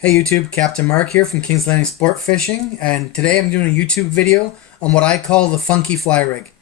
Hey YouTube, Captain Marc here from King's Landing Sport Fishing, and today I'm doing a YouTube video on what I call the funky fly rig.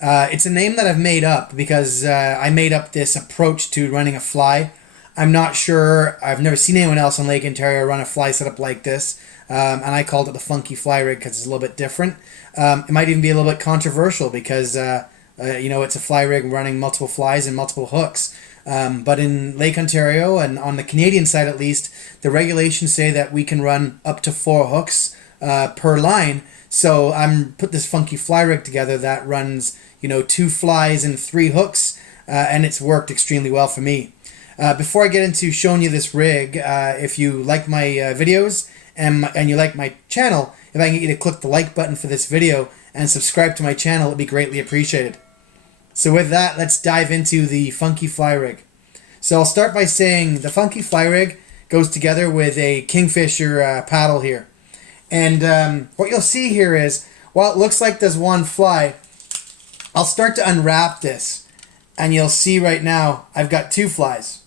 It's a name that I've made up because I made up this approach to running a fly. I'm not sure, I've never seen anyone else on Lake Ontario run a fly setup like this, and I called it the funky fly rig because it's a little bit different. It might even be a little bit controversial because it's a fly rig running multiple flies and multiple hooks. But in Lake Ontario, and on the Canadian side at least, the regulations say that we can run up to 4 hooks per line. So I'm put this funky fly rig together that runs 2 flies and 3 hooks, and it's worked extremely well for me. Before I get into showing you this rig, if you like my videos and you like my channel, if I can get you to click the like button for this video and subscribe to my channel, it'd be greatly appreciated. So with that, let's dive into the funky fly rig. So I'll start by saying the funky fly rig goes together with a Kingfisher paddle here. And what you'll see here is, while it looks like there's one fly, I'll start to unwrap this. And you'll see right now, I've got 2 flies.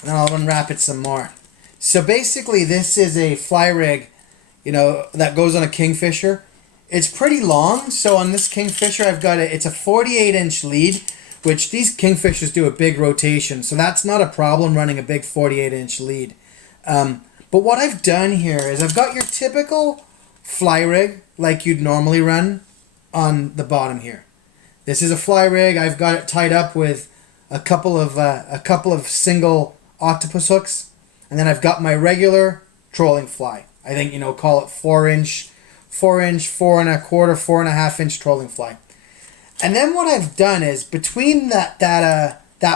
And then I'll unwrap it some more. So basically this is a fly rig, that goes on a Kingfisher. It's pretty long, so on this Kingfisher it's a 48-inch lead, which these Kingfishers do a big rotation, so that's not a problem running a big 48-inch lead. But what I've done here is I've got your typical fly rig like you'd normally run on the bottom here. This is a fly rig. I've got it tied up with a couple of single octopus hooks, and then I've got my regular trolling fly. I think call it 4-inch, 4.25, 4.5-inch trolling fly. And then what I've done is between that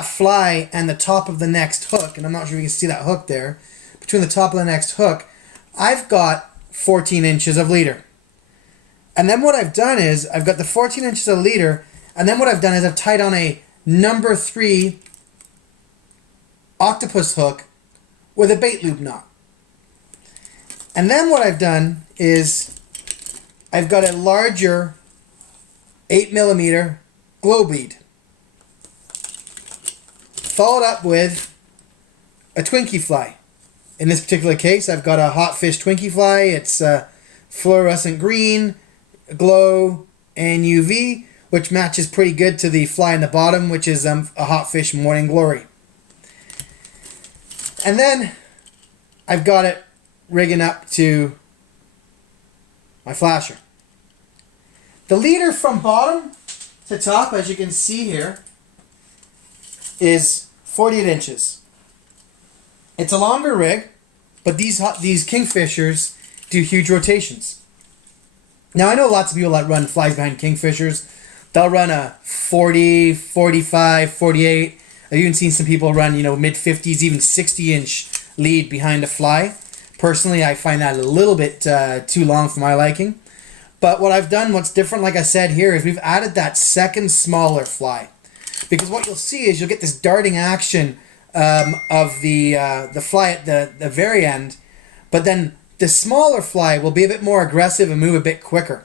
fly and the top of the next hook, and I'm not sure if you can see that hook there, between the top of the next hook, I've got 14 inches of leader. And then what I've done is I've got the 14 inches of leader, and then what I've done is I've tied on a number 3 octopus hook with a bait loop knot. And then what I've done is I've got a larger 8mm glow bead, followed up with a Twinkie fly. In this particular case, I've got a hot fish Twinkie fly. It's fluorescent green, glow, and UV, which matches pretty good to the fly in the bottom, which is a hot fish morning glory. And then I've got it rigging up to my flasher. The leader from bottom to top, as you can see here, is 48 inches. It's a longer rig, but these Kingfishers do huge rotations. Now I know lots of people that run flies behind Kingfishers. They'll run a 40, 45, 48. I've even seen some people run, mid-50s, even 60-inch lead behind a fly. Personally, I find that a little bit too long for my liking. But what I've done, what's different, like I said here, is we've added that second smaller fly. Because what you'll see is you'll get this darting action of the fly at the very end. But then the smaller fly will be a bit more aggressive and move a bit quicker.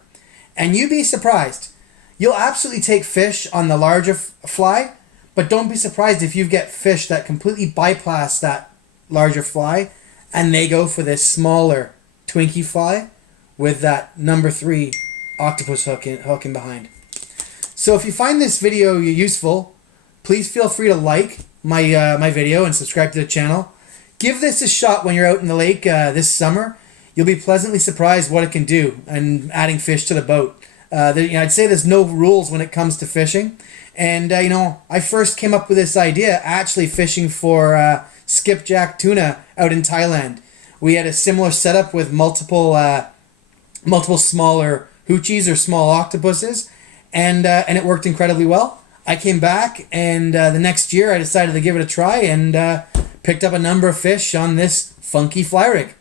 And you'd be surprised. You'll absolutely take fish on the larger fly, but don't be surprised if you get fish that completely bypass that larger fly and they go for this smaller Twinkie fly with that number 3 octopus hook in behind. So if you find this video useful, please feel free to like my video and subscribe to the channel. Give this a shot when you're out in the lake this summer. You'll be pleasantly surprised what it can do and adding fish to the boat. I'd say there's no rules when it comes to fishing. And I first came up with this idea actually fishing for skipjack tuna out in Thailand. We had a similar setup with multiple smaller hoochies or small octopuses, and it worked incredibly well. I came back, and the next year I decided to give it a try and picked up a number of fish on this funky fly rig.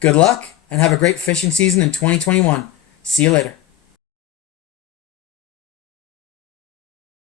Good luck, and have a great fishing season in 2021. See you later.